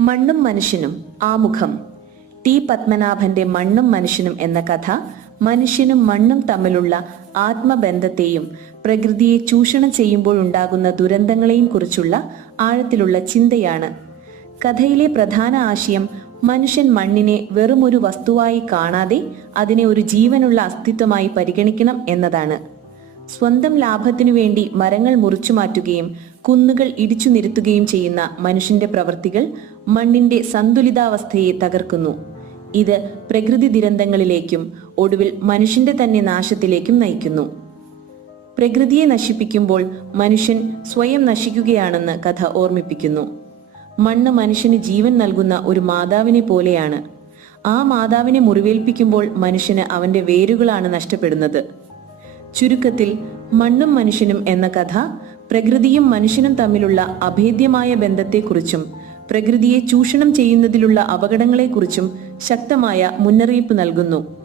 മണ്ണും മനുഷ്യനും ആമുഖം. ടി. പത്മനാഭന്റെ മണ്ണും മനുഷ്യനും എന്ന കഥ മനുഷ്യനും മണ്ണും തമ്മിലുള്ള ആത്മബന്ധത്തെയും പ്രകൃതിയെ ചൂഷണം ചെയ്യുമ്പോൾ ഉണ്ടാകുന്ന ദുരന്തങ്ങളെയും കുറിച്ചുള്ള ആഴത്തിലുള്ള ചിന്തയാണ്. കഥയിലെ പ്രധാന ആശയം മനുഷ്യൻ മണ്ണിനെ വെറുമൊരു വസ്തുവായി കാണാതെ അതിനെ ഒരു ജീവനുള്ള അസ്തിത്വമായി പരിഗണിക്കണം എന്നതാണ്. സ്വന്തം ലാഭത്തിനു വേണ്ടി മരങ്ങൾ മുറിച്ചു മാറ്റുകയും കുന്നുകൾ ഇടിച്ചു നിരത്തുകയും ചെയ്യുന്ന മനുഷ്യന്റെ പ്രവൃത്തികൾ മണ്ണിന്റെ സന്തുലിതാവസ്ഥയെ തകർക്കുന്നു. ഇത് പ്രകൃതി ദുരന്തങ്ങളിലേക്കും ഒടുവിൽ മനുഷ്യന്റെ തന്നെ നാശത്തിലേക്കും നയിക്കുന്നു. പ്രകൃതിയെ നശിപ്പിക്കുമ്പോൾ മനുഷ്യൻ സ്വയം നശിക്കുകയാണെന്ന് കഥ ഓർമ്മിപ്പിക്കുന്നു. മണ്ണ് മനുഷ്യന് ജീവൻ നൽകുന്ന ഒരു മാതാവിനെ പോലെയാണ്. ആ മാതാവിനെ മുറിവേൽപ്പിക്കുമ്പോൾ മനുഷ്യന് അവന്റെ വേരുകളാണ് നഷ്ടപ്പെടുന്നത്. ചുരുക്കത്തിൽ മണ്ണും മനുഷ്യനും എന്ന കഥ പ്രകൃതിയും മനുഷ്യനും തമ്മിലുള്ള അഭേദ്യമായ ബന്ധത്തെക്കുറിച്ചും പ്രകൃതിയെ ചൂഷണം ചെയ്യുന്നതിലുള്ള അപകടങ്ങളെക്കുറിച്ചും ശക്തമായ മുന്നറിയിപ്പ് നൽകുന്നു.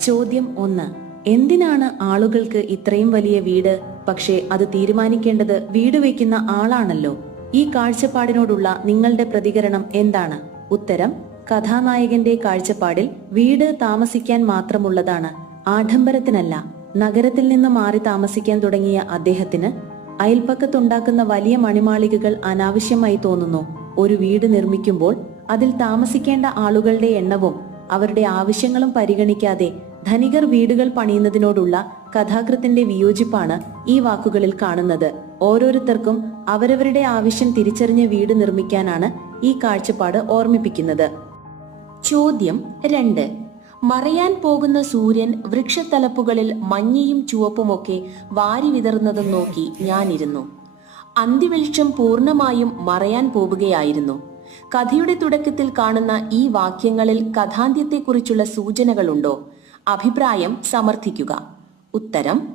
ചോദ്യം ഒന്ന്. എന്തിനാണ് ആളുകൾക്ക് ഇത്രയും വലിയ വീട്? പക്ഷേ അത് തീരുമാനിക്കേണ്ടത് വീട് വയ്ക്കുന്ന ആളാണല്ലോ. ഈ കാഴ്ചപ്പാടിനോടുള്ള നിങ്ങളുടെ പ്രതികരണം എന്താണ്? ഉത്തരം കഥാനായകന്റെ കാഴ്ചപ്പാടിൽ വീട് താമസിക്കാൻ മാത്രമുള്ളതാണ്. ആഡംബരത്തിനല്ല. നഗരത്തിൽ നിന്ന് മാറി താമസിക്കാൻ തുടങ്ങിയ അദ്ദേഹത്തിന് അയൽപ്പക്കത്തുണ്ടാക്കുന്ന വലിയ മണിമാളികകൾ അനാവശ്യമായി തോന്നുന്നു. ഒരു വീട് നിർമ്മിക്കുമ്പോൾ അതിൽ താമസിക്കേണ്ട ആളുകളുടെ എണ്ണവും അവരുടെ ആവശ്യങ്ങളും പരിഗണിക്കാതെ ധനികർ വീടുകൾ പണിയുന്നതിനോടുള്ള കഥാകൃത്തിന്റെ വിയോജിപ്പാണ് ഈ വാക്കുകളിൽ കാണുന്നത്. ഓരോരുത്തർക്കും അവരവരുടെ ആവശ്യം തിരിച്ചറിഞ്ഞ വീട് നിർമ്മിക്കാനാണ് ഈ കാഴ്ചപ്പാട് ഓർമ്മിപ്പിക്കുന്നത്. ചോദ്യം രണ്ട്. മറയാൻ പോകുന്ന സൂര്യൻ വൃക്ഷത്തലപ്പുകളിൽ മഞ്ഞയും ചുവപ്പുമൊക്കെ വാരി വിതറുന്നതും നോക്കി ഞാനിരുന്നു. അന്തിവെളിച്ചം പൂർണമായും മറയാൻ പോവുകയായിരുന്നു കഥയുടെ തുടക്കത്തിൽ കാണുന്ന ഈ വാക്യങ്ങളിൽ കഥാന്ത്യത്തെക്കുറിച്ചുള്ള സൂചനകളുണ്ടോ? അഭിപ്രായം സമർത്ഥിക്കുക. ഉത്തരം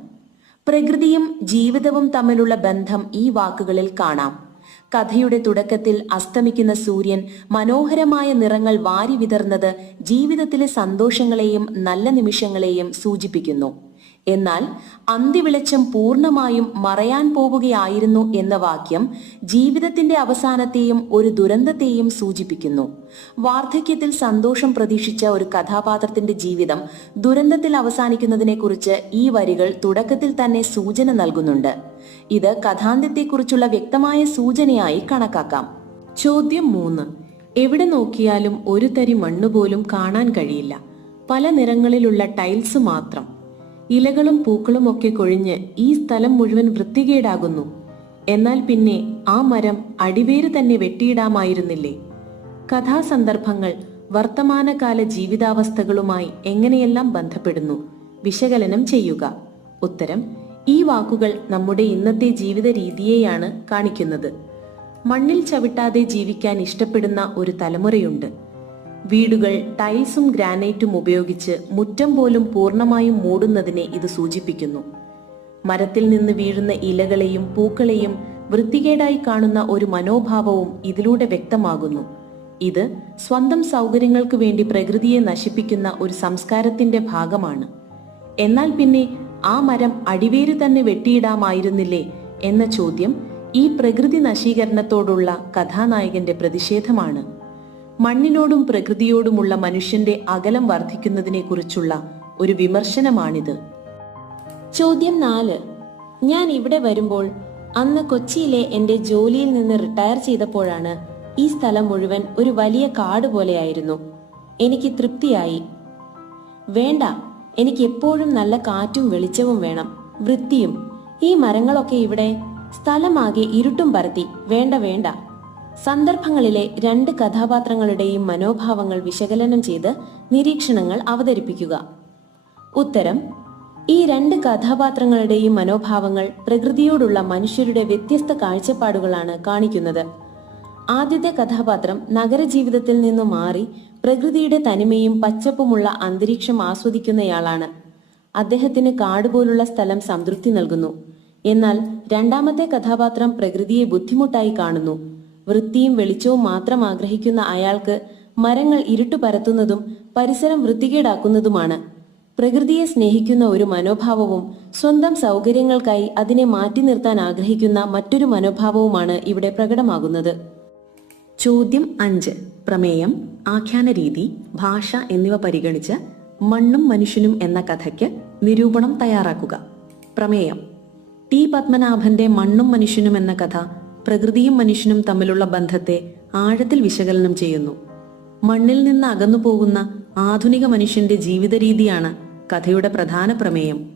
പ്രകൃതിയും ജീവിതവും തമ്മിലുള്ള ബന്ധം ഈ വാക്കുകളിൽ കാണാം. കഥയുടെ തുടക്കത്തിൽ അസ്തമിക്കുന്ന സൂര്യൻ മനോഹരമായ നിറങ്ങൾ വാരി വിതർന്നത് ജീവിതത്തിലെ സന്തോഷങ്ങളെയും നല്ല നിമിഷങ്ങളെയും സൂചിപ്പിക്കുന്നു. എന്നാൽ അന്തിവിളച്ചം പൂർണമായും മറയാൻ പോവുകയായിരുന്നു എന്ന വാക്യം ജീവിതത്തിന്റെ അവസാനത്തെയും ഒരു ദുരന്തത്തെയും സൂചിപ്പിക്കുന്നു. വാർദ്ധക്യത്തിൽ സന്തോഷം പ്രതീക്ഷിച്ച ഒരു കഥാപാത്രത്തിന്റെ ജീവിതം ദുരന്തത്തിൽ അവസാനിക്കുന്നതിനെക്കുറിച്ച് ഈ വരികൾ തുടക്കത്തിൽ തന്നെ സൂചന നൽകുന്നുണ്ട്. ഇത് കഥാന്ത്യത്തെക്കുറിച്ചുള്ള വ്യക്തമായ സൂചനയായി കണക്കാക്കാം. ചോദ്യം മൂന്ന്. എവിടെ നോക്കിയാലും ഒരു തരി മണ്ണുപോലും കാണാൻ കഴിയില്ല. പല നിറങ്ങളിലുള്ള ടൈൽസ് മാത്രം. ഇലകളും പൂക്കളും ഒക്കെ കൊഴിഞ്ഞ് ഈ സ്ഥലം മുഴുവൻ വൃത്തികേടാകുന്നു. എന്നാൽ പിന്നെ ആ മരം അടിവേര് തന്നെ വെട്ടിയിടാമായിരുന്നില്ലേ? കഥാസന്ദർഭങ്ങൾ വർത്തമാനകാല ജീവിതാവസ്ഥകളുമായി എങ്ങനെയെല്ലാം ബന്ധപ്പെടുന്നു? വിശകലനം ചെയ്യുക. ഉത്തരം ഈ വാക്കുകൾ നമ്മുടെ ഇന്നത്തെ ജീവിത രീതിയെയാണ് കാണിക്കുന്നത്. മണ്ണിൽ ചവിട്ടാതെ ജീവിക്കാൻ ഇഷ്ടപ്പെടുന്ന ഒരു തലമുറയുണ്ട്. വീടുകൾ ടൈൽസും ഗ്രാനൈറ്റും ഉപയോഗിച്ച് മുറ്റം പോലും പൂർണമായും മൂടുന്നതിനെ ഇത് സൂചിപ്പിക്കുന്നു. മരത്തിൽ നിന്ന് വീഴുന്ന ഇലകളെയും പൂക്കളെയും വൃത്തികേടായി കാണുന്ന ഒരു മനോഭാവവും ഇതിലൂടെ വ്യക്തമാകുന്നു. ഇത് സ്വന്തം സൗകര്യങ്ങൾക്ക് വേണ്ടി പ്രകൃതിയെ നശിപ്പിക്കുന്ന ഒരു സംസ്കാരത്തിന്റെ ഭാഗമാണ്. എന്നാൽ പിന്നെ ആ മരം അടിവേര് തന്നെ വെട്ടിയിടാമായിരുന്നില്ലേ എന്ന ചോദ്യം ഈ പ്രകൃതി നശീകരണത്തോടുള്ള കഥാനായകന്റെ പ്രതിഷേധമാണ്. മണ്ണിനോടും പ്രകൃതിയോടുമുള്ള മനുഷ്യന്റെ അകലം വർദ്ധിക്കുന്നതിനെക്കുറിച്ചുള്ള ഒരു വിമർശനമാണിത്. ചോദ്യം നാല്. ഞാൻ ഇവിടെ വരുമ്പോൾ അന്ന് കൊച്ചിയിലെ എന്റെ ജോലിയിൽ നിന്ന് റിട്ടയർ ചെയ്തപ്പോഴാണ് ഈ സ്ഥലം മുഴുവൻ ഒരു വലിയ കാട് പോലെയായിരുന്നു. എനിക്ക് തൃപ്തിയായി. വേണ്ട എനിക്ക് എപ്പോഴും നല്ല കാറ്റും വെളിച്ചവും വേണം വൃത്തിയും. ഈ മരങ്ങളൊക്കെ ഇവിടെ സ്ഥലമാകെ ഇരുട്ടും പരത്തി. വേണ്ട വേണ്ട. സന്ദർഭങ്ങളിലെ രണ്ട് കഥാപാത്രങ്ങളുടെയും മനോഭാവങ്ങൾ വിശകലനം ചെയ്ത് നിരീക്ഷണങ്ങൾ അവതരിപ്പിക്കുക. ഉത്തരം ഈ രണ്ട് കഥാപാത്രങ്ങളുടെയും മനോഭാവങ്ങൾ പ്രകൃതിയോടുള്ള മനുഷ്യരുടെ വ്യത്യസ്ത കാഴ്ചപ്പാടുകളാണ് കാണിക്കുന്നത്. ആദ്യത്തെ കഥാപാത്രം നഗരജീവിതത്തിൽ നിന്നു മാറി പ്രകൃതിയുടെ തനിമയും പച്ചപ്പുമുള്ള അന്തരീക്ഷം ആസ്വദിക്കുന്നയാളാണ്. അദ്ദേഹത്തിന് കാട് പോലുള്ള സ്ഥലം സംതൃപ്തി നൽകുന്നു. എന്നാൽ രണ്ടാമത്തെ കഥാപാത്രം പ്രകൃതിയെ ബുദ്ധിമുട്ടായി കാണുന്നു. വൃത്തിയും വെളിച്ചവും മാത്രം ആഗ്രഹിക്കുന്ന അയാൾക്ക് മരങ്ങൾ ഇരുട്ടു പരത്തുന്നതും പരിസരം വൃത്തികേടാക്കുന്നതുമാണ്. പ്രകൃതിയെ സ്നേഹിക്കുന്ന ഒരു മനോഭാവവും സ്വന്തം സൗകര്യങ്ങൾക്കായി അതിനെ മാറ്റി നിർത്താൻ ആഗ്രഹിക്കുന്ന മറ്റൊരു മനോഭാവവുമാണ് ഇവിടെ പ്രകടമാകുന്നത്. ചോദ്യം അഞ്ച്. പ്രമേയം ആഖ്യാന രീതി ഭാഷ എന്നിവ പരിഗണിച്ച് മണ്ണും മനുഷ്യനും എന്ന കഥയ്ക്ക് നിരൂപണം തയ്യാറാക്കുക. പ്രമേയം ടി പത്മനാഭന്റെ മണ്ണും മനുഷ്യനും എന്ന കഥ പ്രകൃതിയും മനുഷ്യനും തമ്മിലുള്ള ബന്ധത്തെ ആഴത്തിൽ വിശകലനം ചെയ്യുന്നു. മണ്ണിൽ നിന്ന് അകന്നു പോകുന്ന ആധുനിക മനുഷ്യന്റെ ജീവിത രീതിയാണ് കഥയുടെ പ്രധാന പ്രമേയം.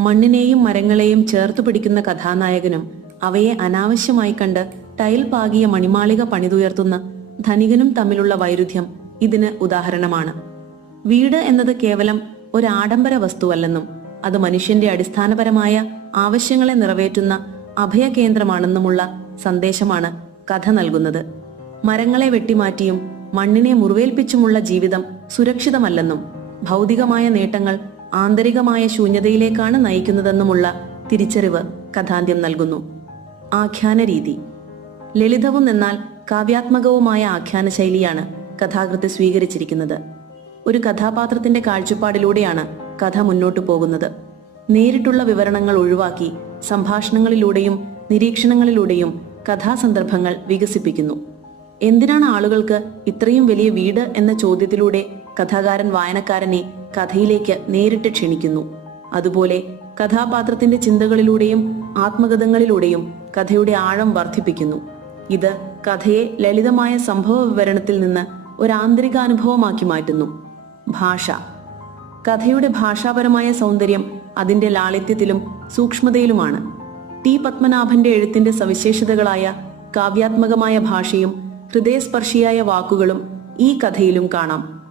മണ്ണിനെയും മരങ്ങളെയും ചേർത്തു പിടിക്കുന്ന കഥാനായകനും അവയെ അനാവശ്യമായി കണ്ട് ടൈൽ പാകിയ മണിമാളിക പണിതുയർത്തുന്ന ധനികനും തമ്മിലുള്ള വൈരുദ്ധ്യം ഇതിന് ഉദാഹരണമാണ്. വീട് എന്നത് കേവലം ഒരു ആഡംബര വസ്തുവല്ലെന്നും അത് മനുഷ്യന്റെ അടിസ്ഥാനപരമായ ആവശ്യങ്ങളെ നിറവേറ്റുന്ന അഭയകേന്ദ്രമാണെന്നുമുള്ള സന്ദേശമാണ് കഥ നൽകുന്നത്. മരങ്ങളെ വെട്ടിമാറ്റിയും മണ്ണിനെ മുറിവേൽപ്പിച്ചുമുള്ള ജീവിതം സുരക്ഷിതമല്ലെന്നും ഭൗതികമായ നേട്ടങ്ങൾ ആന്തരികമായ ശൂന്യതയിലേക്കാണ് നയിക്കുന്നതെന്നുമുള്ള തിരിച്ചറിവ് കഥാന്ത്യം നൽകുന്നു. ആഖ്യാന രീതി. ലളിതവും എന്നാൽ കാവ്യാത്മകവുമായ ആഖ്യാന ശൈലിയാണ് കഥാകൃത്ത് സ്വീകരിച്ചിരിക്കുന്നത്. ഒരു കഥാപാത്രത്തിന്റെ കാഴ്ചപ്പാടിലൂടെയാണ് കഥ മുന്നോട്ടു പോകുന്നത്. നേരിട്ടുള്ള വിവരണങ്ങൾ ഒഴിവാക്കി സംഭാഷണങ്ങളിലൂടെയും നിരീക്ഷണങ്ങളിലൂടെയും കഥാസന്ദർഭങ്ങൾ വികസിപ്പിക്കുന്നു. എന്തിനാണ് ആളുകൾക്ക് ഇത്രയും വലിയ വീട് എന്ന ചോദ്യത്തിലൂടെ കഥാകാരൻ വായനക്കാരനെ കഥയിലേക്ക് നേരിട്ട് ക്ഷണിക്കുന്നു. അതുപോലെ കഥാപാത്രത്തിന്റെ ചിന്തകളിലൂടെയും ആത്മഗതങ്ങളിലൂടെയും കഥയുടെ ആഴം വർദ്ധിപ്പിക്കുന്നു. ഇത് കഥയെ ലളിതമായ സംഭവ വിവരണത്തിൽ നിന്ന് ഒരു ആന്തരികാനുഭവമാക്കി മാറ്റുന്നു. ഭാഷ. കഥയുടെ ഭാഷാപരമായ സൗന്ദര്യം അതിന്റെ ലാളിത്യത്തിലും സൂക്ഷ്മതയിലുമാണ്. ടി പത്മനാഭന്റെ എഴുത്തിന്റെ സവിശേഷതകളായ കാവ്യാത്മകമായ ഭാഷയും ഹൃദയസ്പർശിയായ വാക്കുകളും ഈ കഥയിലും കാണാം.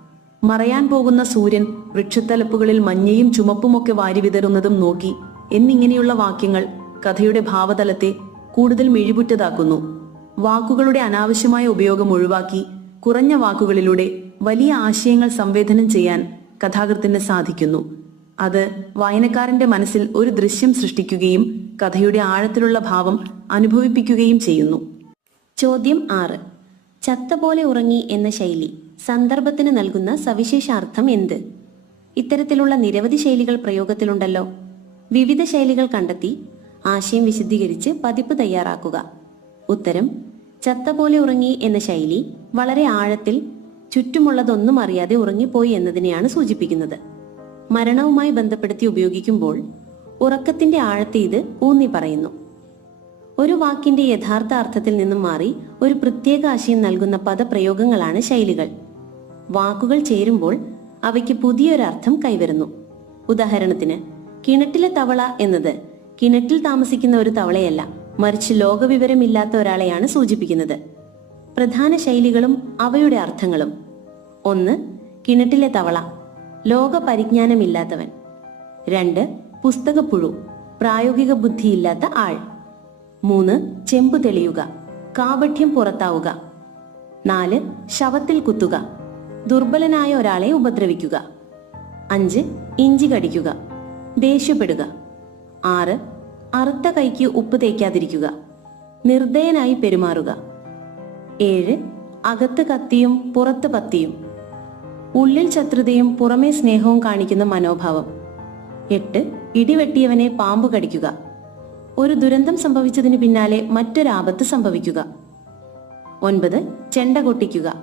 മറയാൻ പോകുന്ന സൂര്യൻ വൃക്ഷത്തലപ്പുകളിൽ മഞ്ഞയും ചുമപ്പുമൊക്കെ വാരി വിതറുന്നതും നോക്കി എന്നിങ്ങനെയുള്ള വാക്യങ്ങൾ കഥയുടെ ഭാവതലത്തെ കൂടുതൽ മിഴിപുറ്റതാക്കുന്നു വാക്കുകളുടെ അനാവശ്യമായ ഉപയോഗം ഒഴിവാക്കി കുറഞ്ഞ വാക്കുകളിലൂടെ വലിയ ആശയങ്ങൾ സംവേദനം ചെയ്യാൻ കഥാകൃത്തിന് സാധിക്കുന്നു. അത് വായനക്കാരന്റെ മനസ്സിൽ ഒരു ദൃശ്യം സൃഷ്ടിക്കുകയും കഥയുടെ ആഴത്തിലുള്ള ഭാവം അനുഭവിപ്പിക്കുകയും ചെയ്യുന്നു. ചോദ്യം ആറ്. ചത്ത പോലെ ഉറങ്ങി എന്ന ശൈലി സന്ദർഭത്തിന് നൽകുന്ന സവിശേഷാർത്ഥം എന്ത്? ഇത്തരത്തിലുള്ള നിരവധി ശൈലികൾ പ്രയോഗത്തിലുണ്ടല്ലോ. വിവിധ ശൈലികൾ കണ്ടെത്തി ആശയം വിശദീകരിച്ച് പതിപ്പ് തയ്യാറാക്കുക. ഉത്തരം ചത്ത പോലെ ഉറങ്ങി എന്ന ശൈലി വളരെ ആഴത്തിൽ ചുറ്റുമുള്ളതൊന്നും അറിയാതെ ഉറങ്ങിപ്പോയി എന്നതിനെയാണ് സൂചിപ്പിക്കുന്നത്. മരണവുമായി ബന്ധപ്പെടുത്തി ഉപയോഗിക്കുമ്പോൾ ഉറക്കത്തിന്റെ ആഴത്തെ ഇത് ഊന്നി പറയുന്നു. ഒരു വാക്കിന്റെ യഥാർത്ഥ അർത്ഥത്തിൽ നിന്നും മാറി ഒരു പ്രത്യേക ആശയം നൽകുന്ന പദപ്രയോഗങ്ങളാണ് ശൈലികൾ. വാക്കുകൾ ചേരുമ്പോൾ അവയ്ക്ക് പുതിയൊരർത്ഥം കൈവരുന്നു. ഉദാഹരണത്തിന് കിണറ്റിലെ തവള എന്നത് കിണറ്റിൽ താമസിക്കുന്ന ഒരു തവളയല്ല മറിച്ച് ലോകവിവരമില്ലാത്ത ഒരാളെയാണ് സൂചിപ്പിക്കുന്നത്. പ്രധാന ശൈലികളും അവയുടെ അർത്ഥങ്ങളും. ഒന്ന് കിണറ്റിലെ തവള. ലോക പരിജ്ഞാനമില്ലാത്തവൻ രണ്ട് പുസ്തകപ്പുഴു പ്രായോഗിക ബുദ്ധിയില്ലാത്ത ആൾ. മൂന്ന് ചെമ്പു തെളിയുക കാപഠ്യം പുറത്താവുക. നാല് ശവത്തിൽ കുത്തുക ദുർബലനായ ഒരാളെ ഉപദ്രവിക്കുക. അഞ്ച് ഇഞ്ചി കടിക്കുക ദേഷ്യപ്പെടുക. ആറ് അറുത്ത കൈക്ക് ഉപ്പ് തേക്കാതിരിക്കുക നിർദ്ദയനായി പെരുമാറുക. ഏഴ് അകത്ത് കത്തിയും പുറത്ത് പത്തിയും. ഉള്ളിൽ ശത്രുതയും പുറമേ സ്നേഹവും കാണിക്കുന്ന മനോഭാവം. എട്ട് ഇടിവെട്ടിയവനെ പാമ്പ് കടിക്കുക. ഒരു ദുരന്തം സംഭവിച്ചതിന് പിന്നാലെ മറ്റൊരാപത്ത് സംഭവിക്കുക. ഒൻപത് ചെണ്ട കൊട്ടിക്കുക.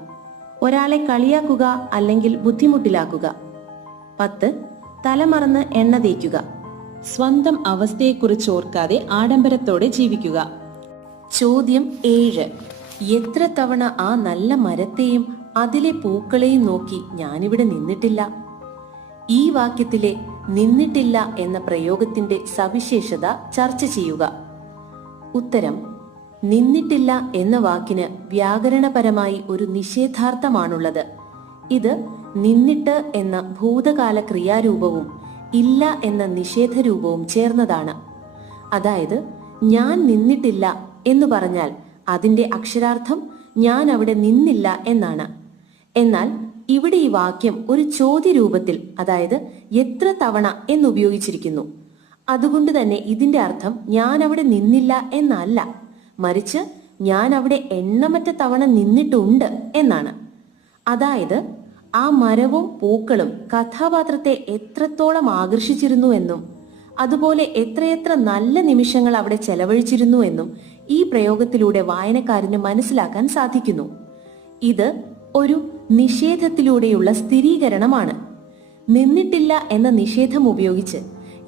ഒരാളെ കളിയാക്കുക അല്ലെങ്കിൽ ബുദ്ധിമുട്ടിലാക്കുക. പത്ത് തലമറന്ന് എണ്ണ തേക്കുക. സ്വന്തം അവസ്ഥയെക്കുറിച്ച് ഓർക്കാതെ ആഡംബരത്തോടെ ജീവിക്കുക. ചോദ്യം ഏഴ്. എത്ര തവണ ആ നല്ല മരത്തെയും അതിലെ പൂക്കളെയും നോക്കി ഞാനിവിടെ നിന്നിട്ടില്ല. ഈ വാക്യത്തിലെ നിന്നിട്ടില്ല എന്ന പ്രയോഗത്തിന്റെ സവിശേഷത ചർച്ച ചെയ്യുക. ഉത്തരം നിന്നിട്ടില്ല എന്ന വാക്കിന് വ്യാകരണപരമായി ഒരു നിഷേധാർത്ഥമാണുള്ളത്. ഇത് നിന്നിട്ട് എന്ന ഭൂതകാല ക്രിയാരൂപവും ഇല്ല എന്ന നിഷേധരൂപവും ചേർന്നതാണ്. അതായത് ഞാൻ നിന്നിട്ടില്ല എന്ന് പറഞ്ഞാൽ അതിന്റെ അക്ഷരാർത്ഥം ഞാൻ അവിടെ നിന്നില്ല എന്നാണ്. എന്നാൽ ഇവിടെ ഈ വാക്യം ഒരു ചോദ്യ രൂപത്തിൽ അതായത് എത്ര തവണ എന്നുപയോഗിച്ചിരിക്കുന്നു. അതുകൊണ്ട് തന്നെ ഇതിന്റെ അർത്ഥം ഞാൻ അവിടെ നിന്നില്ല എന്നല്ല. മറിച്ച് ഞാൻ അവിടെ എണ്ണമറ്റ തവണ നിന്നിട്ടുണ്ട് എന്നാണ്. അതായത് ആ മരവും പൂക്കളും കഥാപാത്രത്തെ എത്രത്തോളം ആകർഷിച്ചിരുന്നു എന്നും അതുപോലെ എത്രയെത്ര നല്ല നിമിഷങ്ങൾ അവിടെ ചെലവഴിച്ചിരുന്നു എന്നും ഈ പ്രയോഗത്തിലൂടെ വായനക്കാരന് മനസ്സിലാക്കാൻ സാധിക്കുന്നു. ഇത് ഒരു നിഷേധത്തിലൂടെയുള്ള സ്ഥിരീകരണമാണ്. നിന്നിട്ടില്ല എന്ന നിഷേധം ഉപയോഗിച്ച്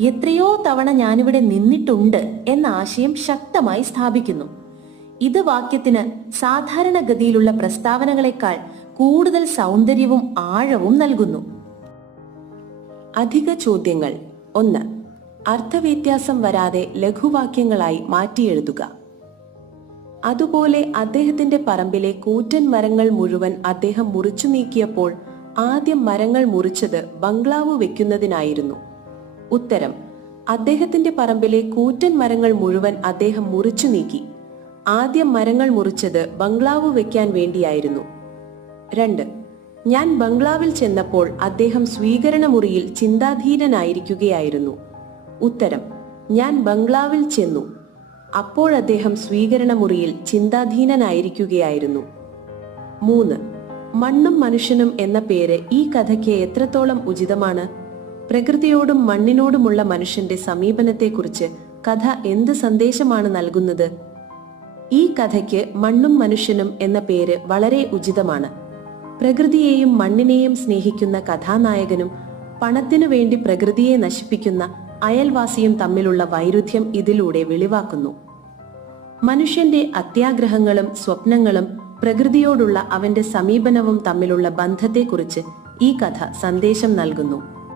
എത്രയോ തവണ ഞാനിവിടെ നിന്നിട്ടുണ്ട് എന്ന ആശയം ശക്തമായി സ്ഥാപിക്കുന്നു. ഇത് വാക്യത്തിന് സാധാരണഗതിയിലുള്ള പ്രസ്താവനകളെക്കാൾ കൂടുതൽ സൗന്ദര്യവും ആഴവും നൽകുന്നു. അധിക ചോദ്യങ്ങൾ. ഒന്ന്. അർത്ഥവ്യത്യാസം വരാതെ ലഘുവാക്യങ്ങളായി മാറ്റിയെഴുതുക. അതുപോലെ അദ്ദേഹത്തിന്റെ പറമ്പിലെ കൂറ്റൻ മരങ്ങൾ മുഴുവൻ അദ്ദേഹം മുറിച്ചു നീക്കിയപ്പോൾ ആദ്യം മരങ്ങൾ മുറിച്ചത് ബംഗ്ലാവ് വെക്കുന്നതിനായിരുന്നു. ഉത്തരം അദ്ദേഹത്തിന്റെ പറമ്പിലെ കൂറ്റൻ മരങ്ങൾ മുഴുവൻ അദ്ദേഹം മുറിച്ചു നീക്കി. ആദ്യം മരങ്ങൾ മുറിച്ചത് ബംഗ്ലാവ് വെക്കാൻ വേണ്ടിയായിരുന്നു. രണ്ട് ഞാൻ ബംഗ്ലാവിൽ ചെന്നപ്പോൾ അദ്ദേഹം സ്വീകരണ മുറിയിൽ ചിന്താധീനനായിരിക്കുകയായിരുന്നു. ഉത്തരം ഞാൻ ബംഗ്ലാവിൽ ചെന്നു. അപ്പോൾ അദ്ദേഹം സ്വീകരണ മുറിയിൽ ചിന്താധീനനായിരിക്കുകയായിരുന്നു. മൂന്ന്. മണ്ണും മനുഷ്യനും എന്ന പേര് ഈ കഥയ്ക്ക് എത്രത്തോളം ഉചിതമാണ്? പ്രകൃതിയോടും മണ്ണിനോടുമുള്ള മനുഷ്യന്റെ സമീപനത്തെക്കുറിച്ച് കഥ എന്ത് സന്ദേശമാണ് നൽകുന്നത്? ഈ കഥയ്ക്ക് മണ്ണും മനുഷ്യനും എന്ന പേര് വളരെ ഉചിതമാണ്. പ്രകൃതിയെയും മണ്ണിനെയും സ്നേഹിക്കുന്ന കഥാനായകനും പണത്തിനു വേണ്ടി പ്രകൃതിയെ നശിപ്പിക്കുന്ന അയൽവാസിയും തമ്മിലുള്ള വൈരുദ്ധ്യം ഇതിലൂടെ വെളിവാക്കുന്നു. മനുഷ്യന്റെ അത്യാഗ്രഹങ്ങളും സ്വപ്നങ്ങളും പ്രകൃതിയോടുള്ള അവന്റെ സമീപനവും തമ്മിലുള്ള ബന്ധത്തെക്കുറിച്ച് ഈ കഥ സന്ദേശം നൽകുന്നു.